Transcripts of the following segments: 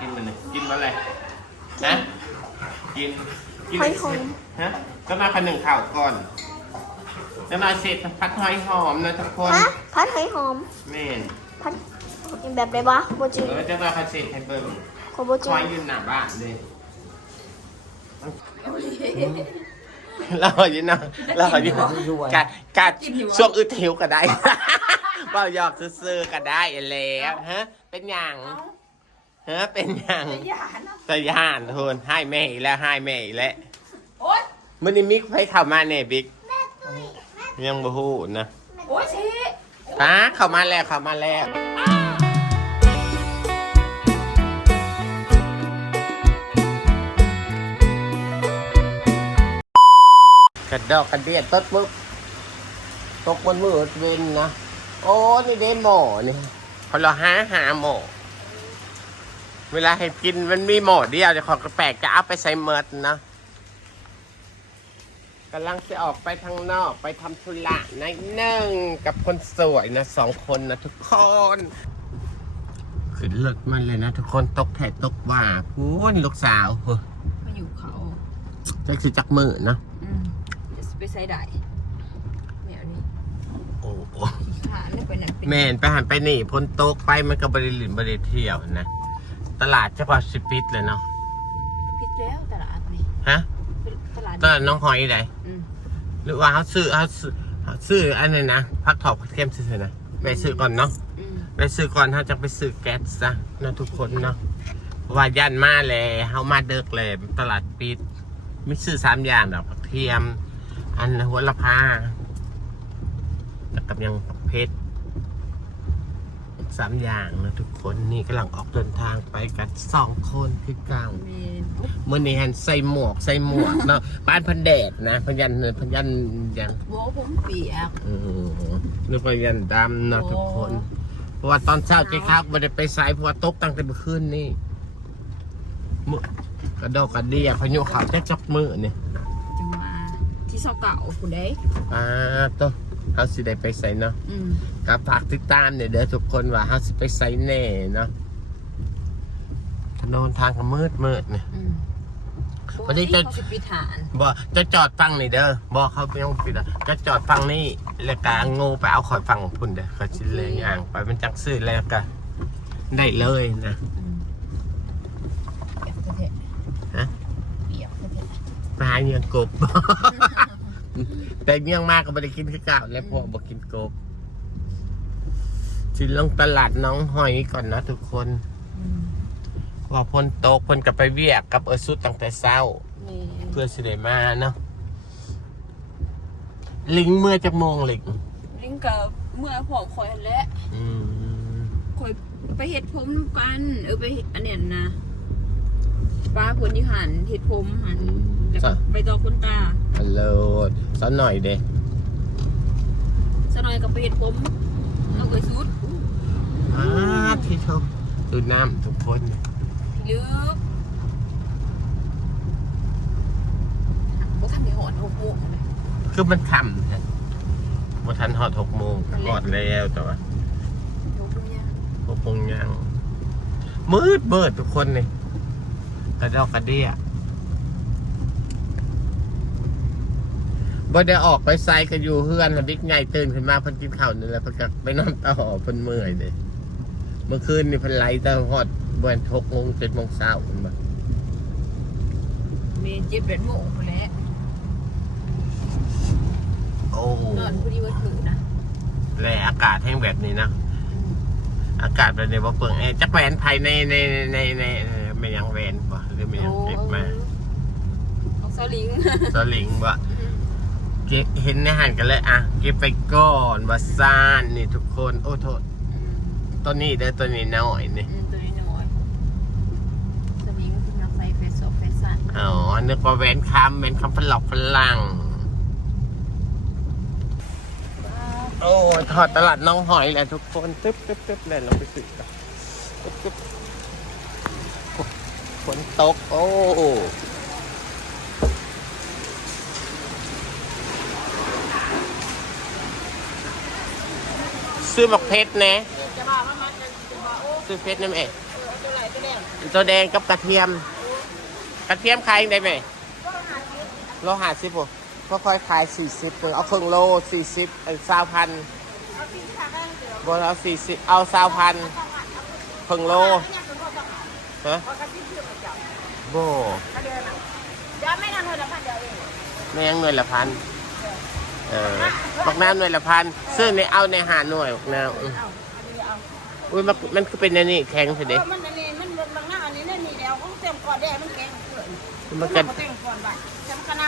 กินมันเลยกินมาเลยนะกินกินหอยหอม ฮะก็มาขนหนึ่งข่าวก่อนจะมาเสร็จพัดหอยหอมนะทุกคนฮะพัดหอยหอมแม่นพัดแบบไรวะโบจืเออจะมาพัดเสร็จให้เบิ่งขอโบจืหอยอยู่หน้าบ้านเลยเราอยู่นะเราอยู่กะกะช่วงอึดหิวก็ได้ว่าหยอกซื่อๆก็ได้แล้วฮะเป็นหยัง ฮะเป็นหยังอย่านะสยานโทนให้แม่อีกแล้วให้แม่อีกแล้วโอ๊ยมื่อนี้มิกให้เข้ามาเนี่ยบิ๊กยังบ่ฮู้นะโอ๊ยชีป้าเข้ามาแล้วเข้ามาแล้วกระดอกกระเดียดตดปุ๊บตกบนมือเวนนะ โอ้นี่เดนหมอนี่พอเราหาหาหมอ เวลาให้กินมันมีหมอเดียวเดี๋ยวขอกระแปลกจะเอาไปใส่เมิดนะกำลังจะออกไปทางนอกไปทำธุระในอยหนึ่งกับคนสวยนะสองคนนะทุกคนขึ้นรถมันเลยนะทุกคนตกแถตกว่าพูนลูกสาวเฮ้ยมาอยู่เขาจักสิจักมือนะอืมจะไปใส่ได้แมวนี่โอ้โหขาเนี่ยไปนั่นเป็นแม่นไปหันไปนี่พ้นโต๊ะไปมันก็บริลินบริเที่ยวนะ ตลาดเฉพาะสิปิดเลยเนาะผิดแล้วตลาดนี่ฮะเป็นตลาดตลาดน้องหอยไหนอืมหรือว่าเขาซื้อเขาซื้อเขาซื้ออันนี้นะพักถอกพักเข้มซื้อๆนะไปซื้อก่อนเนาะอืมไปซื้อก่อนเขาจะไปซื้อแก๊สซะนะทุกคนเนาะเพราะว่าย่านมาเลยเขามาเดิกเลยตลาดปิดไม่ซื้อสามอย่างดอกผักเทียม อันหัวละพาแล้วกับยังผักเพชรสามอย่างนะทุก คนนี่กำลังออกเดินทางไปกันสองคนคือเก่าเมนปุ๊บเมื่อนี้เห็นใส่หมวกใส่หมวกเนาะบ้านพันแดดนะพยันพยันยังโบผมเปียกเออนึกว่ายันดำเนาะทุกคน เพราะว่าตอนเช้าเจ๊ข้าวไม่ได้ไปสายเพราะว่าตกตั้งแต่เมื่อคืนนี่มือกระดอกกระเดียพายุเขาจะจับมือเนี่ยจะมาที่เสาเก่าคุณเด้อ่าตัว เขาสิได้ไปใส่เนาะอืมกับฝากติดตามเนี่ยเด้อทุกคนว่าเขาสิไปใส่แน่เนาะโนนทางก็มืดมืดเนี่ย อืมวันนี้จะ เขาจะปิดฐานบ่จะจอดฟังนี่เด้อบ่เขาไม่ต้องปิดอะจะจอดฟังนี่แล้วก็งูไปเอาขอยฟังพุ่นเด้อเขาชิเลยย่างไปมันจังซื้อแล้วก็ได้เลยนะ อืมเปียกเท่ฮะ เปียกเท่ไปหาเงี้ยงกบ แต่เงี้ยงมากก็ไม่ได้กินข้าวเก่าแล้วพอบอกกินกบสิลงตลาดน้องหอยก่อนนะทุกคนอืมว่าพ่นโต๊ะพ่นกับไปเวียกกับเออสุดตั้งแต่เช้าเมนเพื่อสิได้มาเนาะลิงเมื่อจะโมงลิงลิงกับเมื่อพอคอยและอืมคอยไปเห็ดผมนำกัน เออไปอันเนี้ยนะป้าผลยี่หันเห็ดผมหัน แล้วก็ไปต่อคนตาฮัลโหลสักหน่อยเด้สนอยกับไปเห็ดผมเอาไปซุดอาที่ชมดูน้ำทุกคนลึกบ่ทันได้หอนหกโมงเลยคือมันค่ำนะบ่ทันหอดหกโมงกอดแล้วแต่ว่าทุกทุกอย่างหกโมงยังมืดเบิดทุกคนนี่กระดอกกระเดีย บ่ได้ออกไปไซก็อยู่เฮือนแล้วบิ๊กใหญ่ตื่นขึ้นมาเพิ่นกินข้าวนี่แหละเพิ่นก็ไปนอนต่อเพิ่นเมื่อยเด้เมื่อคืนนี่เพิ่นไล่ตั้งฮอดเบิ่น6โมง7โมงเช้าเพิ่นมาเมนเจ็บเด็ดโมงพุ่นแหล้วโอ้นอนพอดีวันถือนะแลอากาศแห้งแบบนี้นะอากาศแบบนี้ว่าเปิงเอ้จักแหวนภายในในในในเอ่อไม่ยังแหวนบ่หรือไม่ยังเก็บมาของสลิงสลิงบ่เก็บ เห็นในหันกันเลยอะเก็บไปก่อนว่าซ่านนี่ทุกคนโอ้โทษตัวนี้เด้อตัวนี้น้อยนี่อืมตัวนี้น้อยสลิงคือนักใส่เฟซโซเฟซซันอ๋อนึกว่าแหวนคำแหวนคำฝรั่งฝรั่งโอ้ยทอดตลาดน้องหอยแหละทุกคนตึ๊บตึ๊บตึ๊บเลยลองไปซื้อกันตึ๊บตึ๊บฝนตกโอ้ ซื้อบักเพชรนะจะมาประมาณจะมาโอ้ซื้อเพชรนะแม่เท่าไหร่ตัวแรกตัวแดงกับกระเทียม กระเทียมขายได้ไหมโลหะสิบผมก็ค่อยขายสี่สิบเอาครึ่งโลสี่สิบเอาสาวพันบนเอาสี่สิบเอาสาวพันครึ่งโลฮะโบเดี๋ยวไม่นานเลยละพันเดียวเองแม่งหน่วยละพัน เออบักน้ำหน่วยละพันซื้อในเอาในหาหน่วยบักน้ำอืมอุ้ยมันมันคือเป็นอันนี้แข็งสิเด้มันอันนี้มันบางหน้าอันนี้นี่เดียวเขาเต็มก่อนแดงมันแข็งเกินมันกกระเต็มก่อนบ่จำกระน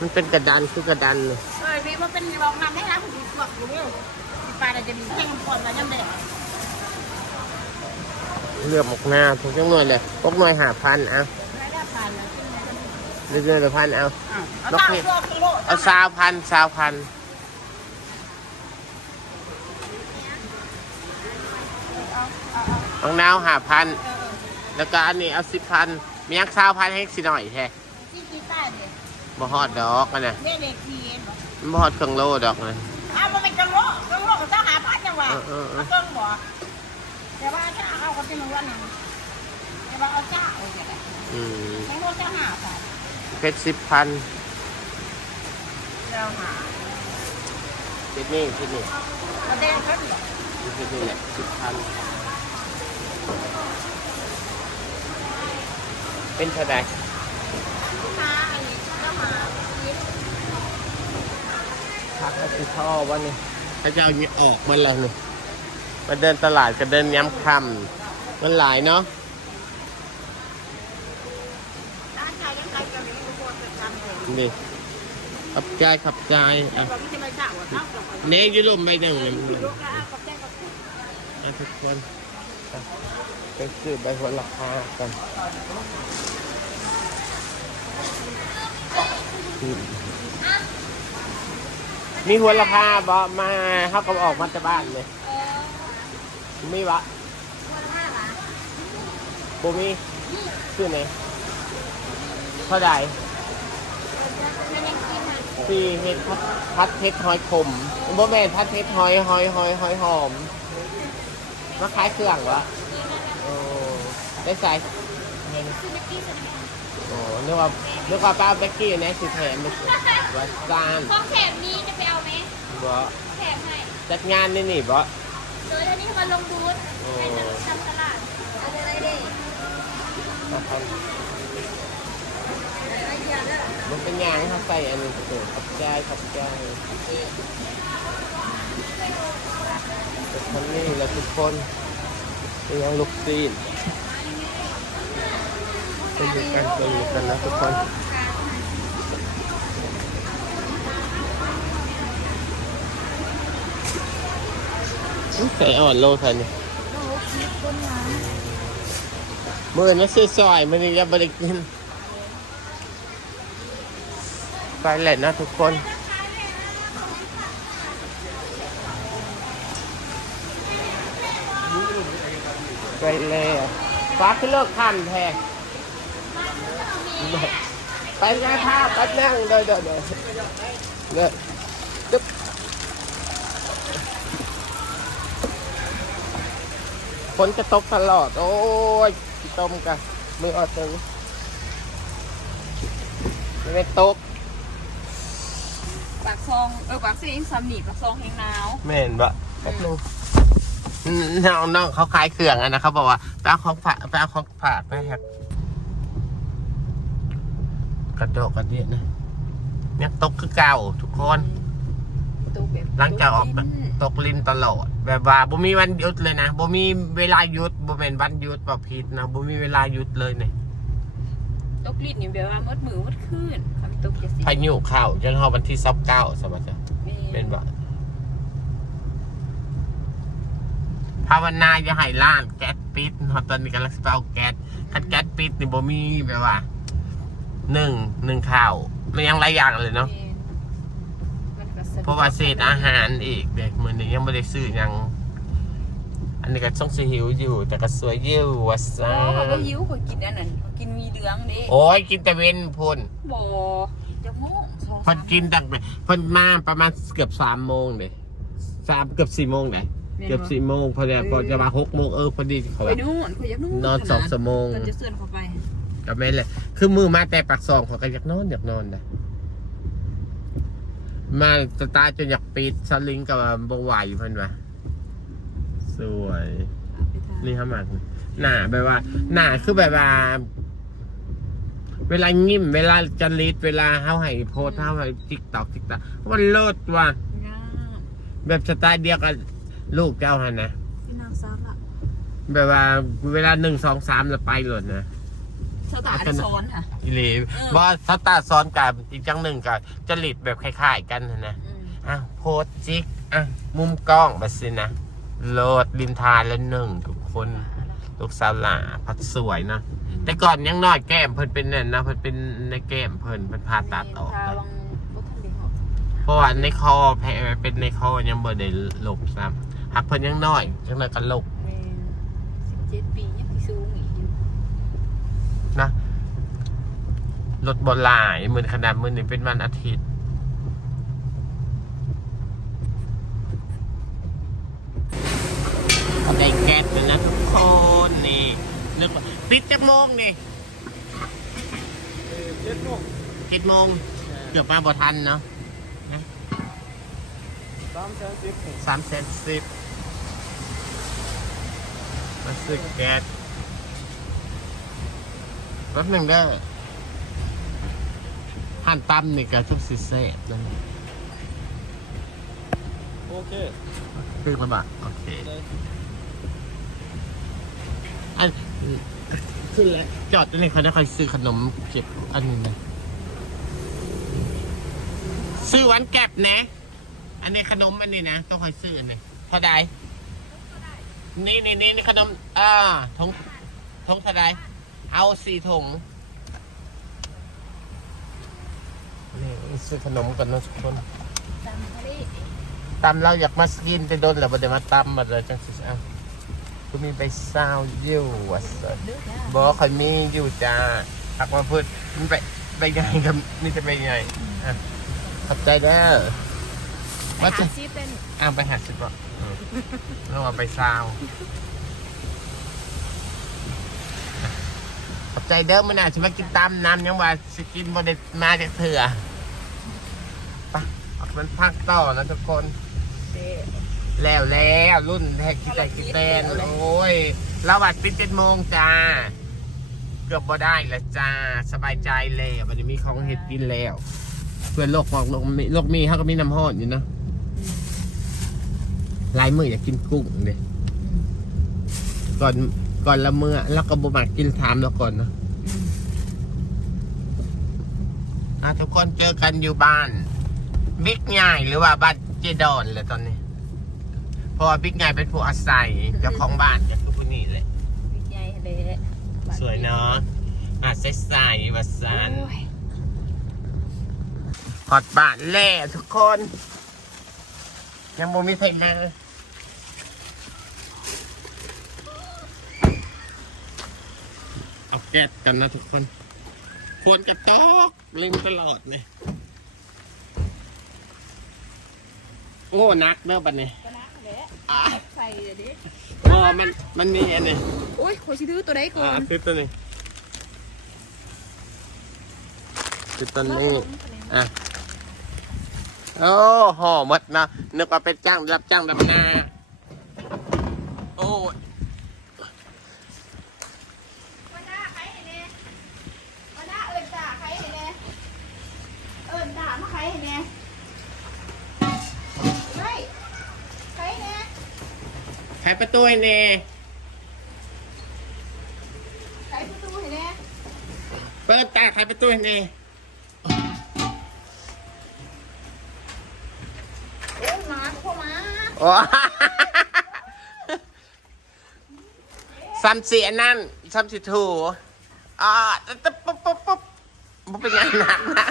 มันเป็นกระดานคือกระดานเลยำเออพี่มันเป็นรองน้ำให้ร้านคุณสวกอยู่เนี่ยปลาจะมีแข็งก่อนมาย่ำแดงเลือกหมกหน้าทุกจังหน่วยเลยพวกหน่วยหาพันเอา ไม่ได้ผ่านเลย เรื่อยๆละพันเอาเอาตั้งตัวกิโลเอาสาวพันสาวพันบางนาวหาพันแล้วก็อันนี้เอาสิบพันมียักสาวพันให้สิหน่อยแท้ที่กีต้าเด็กบ่ฮอดดอกอันน่ะเด็กเด็กทีเองมันบ่ฮอดเครื่องโลดอกเลยอ้าวมันเป็นกังโลกังโลก็ต้องหาพันจังหวะเออเออเออเอาเครื่องบ่แต่ว่าถ้าเอาคนที่มันวันนึงแต่ว่าเอาเจ้าเอาอย่างไรอืมไม่รู้จะหาค่ะ เพชรสิบพันเจ้าหาเพชรนี่เพชรนี่เอาแดงครับเหรอเพชรนี่แหละสิบพันเป็นเท่าไหร่ค้าอันนี้เจ้าหาคิดพักก็คือท่อวันนี้ถ้าจะเอาเงี้ยออกมันแล้วนี่มาเดินตลาดก็เดินย้ำคำมันหลายเนาะ ร้านใจยังไงจะมีทุกคนจะจำเลย นี่ขับใจายขับใจายอะเราไม่จะไม่ทราบว่าเนาะเราไปเนยอยุลมไปหนึ่งเลยลูกค้ากับแจ้งกับคุณอะทุกคนอะไปซื้อใบหัวราคากันอืมมีหัวราคาบ่มาเขาก็ออกมาจากบ้านเลยมีวะบ่มีชื่อไหนเท่าใด ที่เห็ดพัดพัดเห็ดหอยขมบ่แม่นพัดเห็ดหอยหอยหอยหอยหอมมาขายเครื่องวะโอ้ได้ใส่โอ้นึกว่านึกว่าป้าเบกกี้เนี่ยสิแถมมาว่าจานของแถมนี้จะไปเอาไหมบ่แถมให้จัดงานนี่นี่บ่โดยอันนี้มาลงบูธโอ้ให้ทำตลาดเอาอะไรเด้มาพัน มันเป็นยางเขาใส่อันนี้เกิดขับใจขับใจเป็นคนนี้แล้วทุกคนเป็นยังลูกซีนไปดูกันไปดูกันนะทุกคนใส่อ่อนโลทันนี่มือนี่ซื้อซอยมันยังไม่ได้กิน ไปแหละนะทุกคน ไปแล้วฟ้าขึ้นเลิกทันแท้ไปงานภาไปนั่งเดี๋ยวเดี๋ยวเดี๋ยวเดี๋ยวตึ๊บฝนจะตกตลอด โอ้ยต้มกันมืออดตึงไม่ตก องเออปากซีอิงซัมนี่ปากซองแห้งหนาวแม่นบะแป๊บนึงน้องน้องเขาขายเครื่องอะนะเขาบอกว่าไปเอาของฝากไปเอาของฝากไปครับกระโดดกระเดียดนะเนี่ยตกคือเก่าทุกคนตัวแบบหลังจากออกตกลินตลอด แบบว่าบ่มีวันหยุดเลยนะบ่มีเวลาหยุดบ่เป็นวันหยุดบ่ผิดนะบ่มีเวลาหยุดเลยเนี่ยตกลิ้นนี่แบบว่ามืดมือมืดขึ้นคำ ตกจะสิพายุเข้าจนเฮาวันที่29สมัจ้ะเป็นบ่ภาวนาอย่าให้ล้านแก๊สปิดเนาะตอนนี้กำลังสิไปเอาแก๊สคันแก๊สปิดนี่บ่มีแบบว่าหนึ่งหนึ่งข้าวมันยังหลายอย่างเลยเนาะมันก็สดเพราะว่าเศษอาหารอีกเด็กมือนี้ยังไม่ได้ซื้อหยัง อันนี้ก็ต้องสิหิวอยู่ แต่ก็สวยอยู่ว่าซะโอ้เขาก็หิวเขากินอันนั้นเขากินมีเหลืองเด้โอ้ยกินแต่เว้นพุ่น บ่จะโม่งสองเพิ่นกินตั้งแต่เพิ่นมาประมาณเกือบสามโมงเลยสามเกือบสี่โมงเลยเเกือบสี่โมงพอดีพอจะมาหกโมงเออพอดีเขาไปว่านู่นคุยยักนู่นนอนสองชั่วโมงตอนจะเสื่อนเข้าไปก็ไม่นเลยคือมือมาแต่ปากซองเขาก็อยากนอนอยากนอนนะมาสตาร์ทจนอยากปิดสลิงกับบไหวเพิ่นวะสวยไปทานนี่ครับมันหนาแบบว่าหนาคือแบบว่า เวลายิ้มเวลาจะลิดเวลาเฮาให้โพสเฮาให้ติ๊กตอกติ๊กตอกมันเลิศว่ะงามแบบสไตล์เดียวกับลูกเจ้าหันนะพี่นางซับอะแบบว่าเวลาหนึ่งสองสามแล้วไปหล่นนะ สตาร์ทซ้อนค่ะ อีหลีอบอสสตาร์ซ้อนกับอีกจังหนึ่งกับจริตแบบคล้ายๆกันนะนะ อืมอะโพสจิกอะมุมกล้องบัสินะโหลดลินทานแล้วหนึ่งทุกคน ลูกสาวหลาพัดสวยนะ แต่ก่อนยังน้อยแก้มเพิ่นเป็นนั่นนะเพิ่นเป็นในแก้มเพิ่นเพิ่นผ่าตัดออกทานะวังบ่ทันได้ออกเพราะว่าในคอแผลเป็นในคอยังบ่ได้ลบซ้ำหักเพิ่นยังน้อยจังเลยก็ลบแม่สิบเจ็ดปียังพี่สูงอีกอยู่นะรถบอลลายเหมือนขนาดมือนี่เป็นวันอาทิตย์ได้แก๊สเลยนะทุกคนนี่นึกว่า ปิดจักโมงนี่เจ็ดโมงเจ็ดโมงเกือบมาบ่ทันเนาะสามแสนสิบสามแสนสิบมาซื้อแก๊สรถหนึ่งเด้อหั่นตั้มนี่กับชุบซิเซ่บนะโอเคคือมาบะโอเคได้อัน ขึ้นแล้วจอดตรงนี้เขาได้คอยซื้อขนมเก็บอันนี้นะซื้อวันแก็บนะ อันนี้ขนมอันนี้นะต้องคอยซื้ออันนี้เท่าใดนี่นี่นี่นี่ขนมอ่าทงทงเท่าใดเอาสี่ถุงนี่ซื้อขนมกันนะทุกคนตามเลตำเราอยากมากินแต่โดนแล้วบ่ได้มาตำมาเลยจังสิเอา กูมีใบซาวอยู่ว่ะสัสเด้อจ้าบอกคอยมีอยู่จ้าหักมาพูดมันไปไปไงกับนี่จะไปไงอะขอบใจเด้อไปว่าหาจะซีเป็นอ่าไปหาสิบอะเราเอาไปซาวขอบใจเด้อมันอาจจะมากินตามน้ำยังว่าสกินบไดมาจากเถื่อไปออกมันพักต่อนะทุกคน เด้ แล้วแล้วรุ่นแท็กซี่ใจกินแตนโอ้ยเราบัดปิดเจ็ดโมงจ้า เกือบบ่ได้ละจ้า สบายใจแล้วมันจะมีของเห็ดกินแล้ว เพื่อนโลกบอกโลกมีโลกมีเขาก็มีน้ำห้อนอยู่นะลายมืออยากกินกุ้งเลยก่อนก่อนละเมื่อแล้วก็บ่มักกินถามแล้วก่อนนะอะทุกคนเจอกันอยู่บ้านบิ๊กใหญ่หรือว่าบ้านเจดอนเลยตอนนี้ เพราะว่าบิ๊กใหญ่เป็นผู้อาศัยเจ้าของบ้านก็คือผู้นี้เลยพี่ใหญ่เด้สวยเนาะอาใสใสวัสันโอ้ยหอดบ้านแล่ทุกคน ยังบ่มีใครมาเอาแก๊สกันนะทุกคน ควรกระจอกเล่นตลอดเลยโอ้นักเด้อบัดนี้ ใส่เด้อ๋อมันมันมีอันนี้โอ้ยขอสิถือตัวใดก่ออ่านคือตัวนี้คือตัวนี้อะโอ้ห่อหมดนะนึกว่าเป็นจ้างรับจ้างรับหน้าโอ้ยวันหน้าใครเห็นเนี่ยวันหน้าเอิญด่าใครเห็นเนี่ยเอิญด่ามาใครเห็นเนี่ยไม่ใครเนี่ย ไขประตูให้เน่ใครประตูเห็นเนี่ยเปิดตาไขประตูให้เน่โอ้ยหมาพวกหมาโอ้ซ้ำเสียนั่นซ้ำสิถูอ่าตึ๊บปุ๊บปุ๊บปุ๊บมันเป็นยังไงนะนะ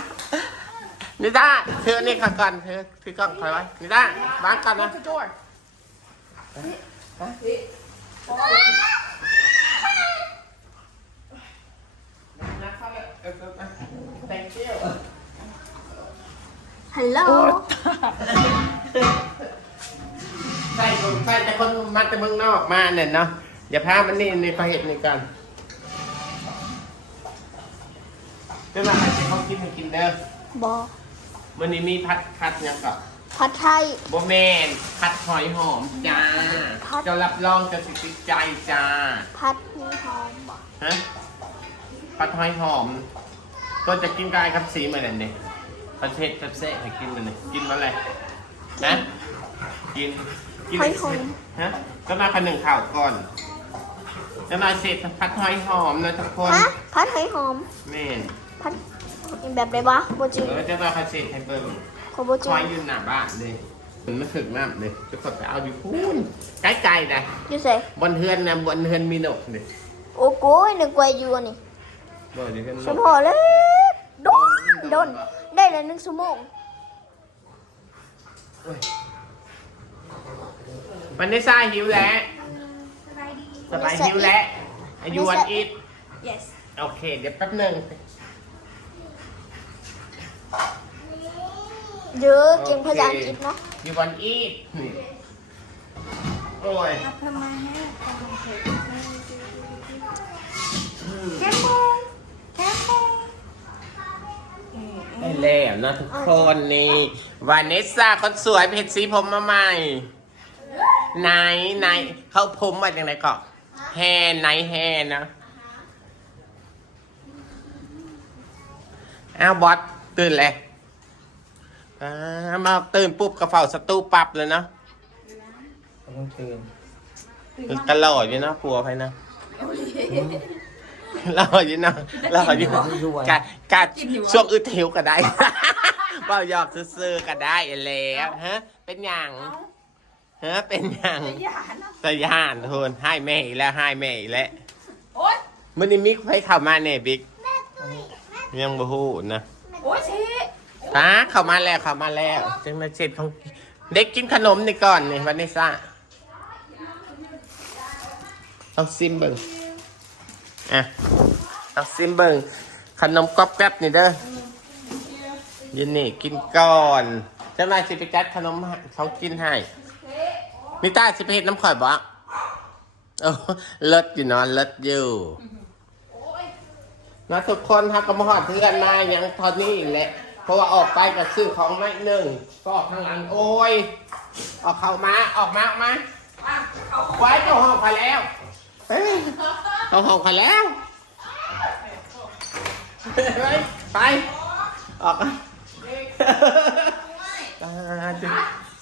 นิด้าเธอนี่ค่ะก่อนเธอถือกล้องคอยไว้นิด้าวางก่อนนะ Thank you ฮัลโหลใส่กางเใช่แต่คนมาแต่เมืองนอกมาเนี่ยเนาะอย่าพามันนี่ในประเทศนี่กันจะมาใครจะเขากินให้กินเด้อบอวันนี้มีพัดพัดยังก็ ผัดไทย โบแมนพัดหอยหอมจ้าพัด จะรับรองจะสิติดใจจ้าผัดมีหอมบอฮะพัดหอยหอม ก็จะกินกายครับสีมาเนี่ยนี่ประเทศเซ่ให้กินมันเลยกินมาเลยนะกินกินหอยหอมฮะก็มาขนหนึ่งข่าวก่อนจะมาเสร็จพัดหอยหอมนะทุกคนฮะผัดหอยหอมแม่นผัดแบบไหนวะโบจืเออจะมาคาเสร็จให้เบิ่ง ขอโบจืหอยอยู่หน้าบ้านเลยมันไม่ถึงน้ำเลยจะกดไปเอาอยู่พูนใกล้ๆนะอยู่ใส่บนเฮือนนะบนเฮือนมีนกเลยโอ้โหหนึ่งกวยอยู่อันนี่บ่อยู่เฮือนนฉันกพอเลยโดนโดนได้เลยหนึ่งชั่วโมงวันนี้ซ่าหิวแล้วสบายดีสบายหิวแล้วอายุวันอีท yes โอเค เดี๋ยวแป๊บหนึ่ง เยอะเก่งภาษาอังกฤษเนาะยูวันอีทโอ้ยทำไมฮะได้แล้วนะทุกคนนี่วานิสซ่าคนสวยเพชรสีผมมาใหม่ไหนไหนเขาผมมาจากไหนก่อนแฮไหนแฮนะอ้าวบอสตื่นเลย อ่ามาตื่นปุ๊บกระเป๋าสตูปรับเลยเนาะต้องตื่นตลอดอยู่นะผัวไปนะหล่ออยู่นะหล่ออยู่กะกะช่วงอึดหิวก็ได้เบาหยอกซื่อๆก็ได้แล้วฮะ เป็นอย่างฮะเป็นอย่างอย่านะสยานโทนให้แม่อีกแล้วให้แม่อีกแล้วโอ๊ยมื่อนี้มิกให้เข้ามาเนี่ยบิ๊กยังบ่ฮู้นะโอ๊ย ชีฮะเข้ามาแล้วเข้ามาแล้วจังมาเช็ดของเด็กกินขนมนี่ก่อนนี่วันนี้ซ่าต้องซิมเบิ่งอะต้องซิมเบิ่งขนมก๊อบแก๊บนี่เด้อยินนี่กินก่อนเจ้านายสิไปจัดขนมเขากินให้นิต้าสิไปเฮ็ดน้ำข่อยบ่โอ้เลิศอยู่เนาะเลิศอยู่นะทุกคนครับก็มาหอดเพื่อนมาอย่างตอนนี้อีกแหละ เพราะว่าออกไปกับซื้อของไม่หนึ่งก็ออกข้างหลังโอ้ย ออกเข้ามาออกมาออกมาไว้เจ้าห้องไปแล้วเฮ้ยเจ้าห้องไปแล้วเฮ้ยไปออก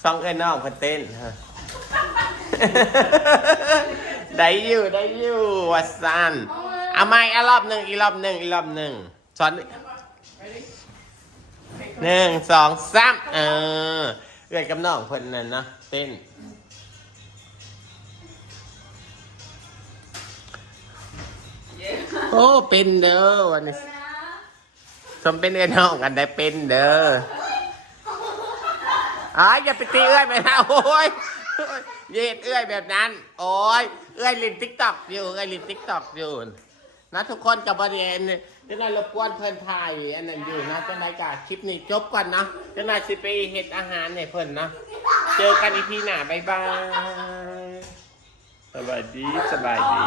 สองเอ้นนองเพิ่นเต้นฮะได้อยู่ได้อยู่วัดสันเอาไม่อีรอบหนึ่งอีรอบหนึ่งอีรอบหนึ่งสอน หนึ่งสองสามเออเอื้อยกับน้องเพิ่นนั่นเนาะเต้น โอ้เป็นเด้อวันนี้สมเป็นเอื้อยน้องกันได้เป็นเด้ออ้ายอย่าไปตีเอื้อยไปนะโอ้ยเย็ดเอื้อยแบบนั้น โอ้ยเอื้อยลินติ๊กต็อกอยู่เอื้อยลินติ๊กต็อกอยู่ นะทุกคนกับบริเวณจะนายรบกวนเพิ่นถ่ายอันนั้นอยู่นะจะนายกาคลิปนี้จบก่อนนะจะนายสิไปเห็ดอาหารให้เพิ่นนะเจอกันอีพีหน้าบ๊ายบายสบายดีสบายดี